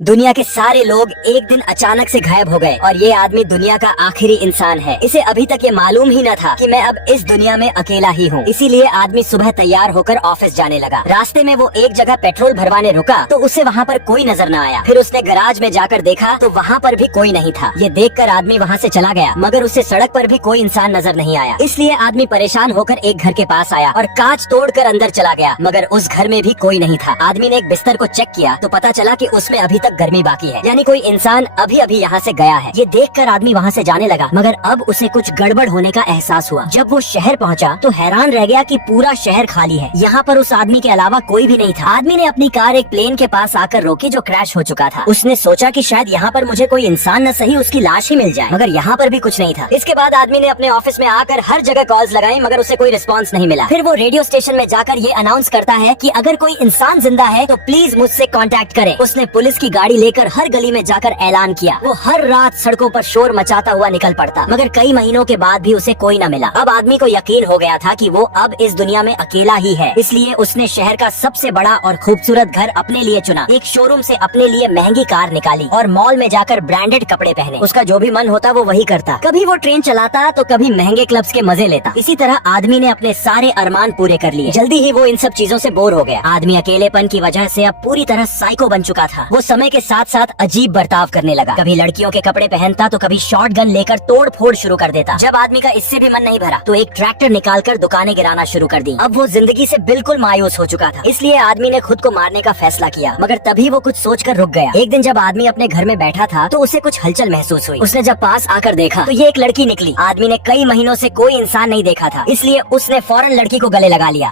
दुनिया के सारे लोग एक दिन अचानक से गायब हो गए और ये आदमी दुनिया का आखिरी इंसान है। इसे अभी तक ये मालूम ही न था कि मैं अब इस दुनिया में अकेला ही हूँ। इसीलिए आदमी सुबह तैयार होकर ऑफिस जाने लगा। रास्ते में वो एक जगह पेट्रोल भरवाने रुका तो उसे वहाँ पर कोई नजर न आया। फिर उसने गैराज में जाकर देखा तो वहाँ पर भी कोई नहीं था। ये देखकर आदमी वहाँ से चला गया, मगर उसे सड़क पर भी कोई इंसान नजर नहीं आया। इसलिए आदमी परेशान होकर एक घर के पास आया और कांच तोड़कर अंदर चला गया, मगर उस घर में भी कोई नहीं था। आदमी ने एक बिस्तर को चेक किया तो पता चला कि उसमें अभी तक गर्मी बाकी है, यानी कोई इंसान अभी अभी यहाँ से गया है। ये देखकर आदमी वहाँ से जाने लगा, मगर अब उसे कुछ गड़बड़ होने का एहसास हुआ। जब वो शहर पहुँचा तो हैरान रह गया कि पूरा शहर खाली है। यहाँ पर उस आदमी के अलावा कोई भी नहीं था। आदमी ने अपनी कार एक प्लेन के पास आकर रोकी जो क्रैश हो चुका था। उसने सोचा कि शायद यहाँ पर मुझे कोई इंसान न सही उसकी लाश ही मिल जाए, मगर यहाँ पर भी कुछ नहीं था। इसके बाद आदमी ने अपने ऑफिस में आकर हर जगह कॉल्स लगाई, मगर उसे कोई रिस्पॉन्स नहीं मिला। फिर वो रेडियो स्टेशन में जाकर ये अनाउंस करता है कि अगर कोई इंसान जिंदा है तो प्लीज मुझसे कांटेक्ट करें। उसने पुलिस की गाड़ी लेकर हर गली में जाकर ऐलान किया। वो हर रात सड़कों पर शोर मचाता हुआ निकल पड़ता, मगर कई महीनों के बाद भी उसे कोई न मिला। अब आदमी को यकीन हो गया था कि वो अब इस दुनिया में अकेला ही है। इसलिए उसने शहर का सबसे बड़ा और खूबसूरत घर अपने लिए चुना। एक शोरूम से अपने लिए महंगी कार निकाली और मॉल में जाकर ब्रांडेड कपड़े पहने। उसका जो भी मन होता वो वही करता। कभी वो ट्रेन चलाता तो कभी महंगे क्लब्स के मजे लेता। इसी तरह आदमी ने अपने सारे अरमान पूरे कर लिए। जल्दी ही वो इन सब चीजों से बोर हो गया। आदमी अकेलेपन की वजह से अब पूरी तरह साइको बन चुका था। वो समय के साथ साथ अजीब बर्ताव करने लगा। कभी लड़कियों के कपड़े पहनता तो कभी शॉटगन लेकर तोड़ फोड़ शुरू कर देता। जब आदमी का इससे भी मन नहीं भरा तो एक ट्रैक्टर निकालकर दुकानें गिराना शुरू कर दी। अब वो जिंदगी से बिल्कुल मायूस हो चुका था। इसलिए आदमी ने खुद को मारने का फैसला किया, मगर तभी वो कुछ सोचकर रुक गया। एक दिन जब आदमी अपने घर में बैठा था तो उसे कुछ हलचल महसूस हुई। उसने जब पास आकर देखा तो ये एक लड़की निकली। आदमी ने कई महीनों से कोई इंसान नहीं देखा था, इसलिए उसने फौरन लड़की को गले लगा लिया।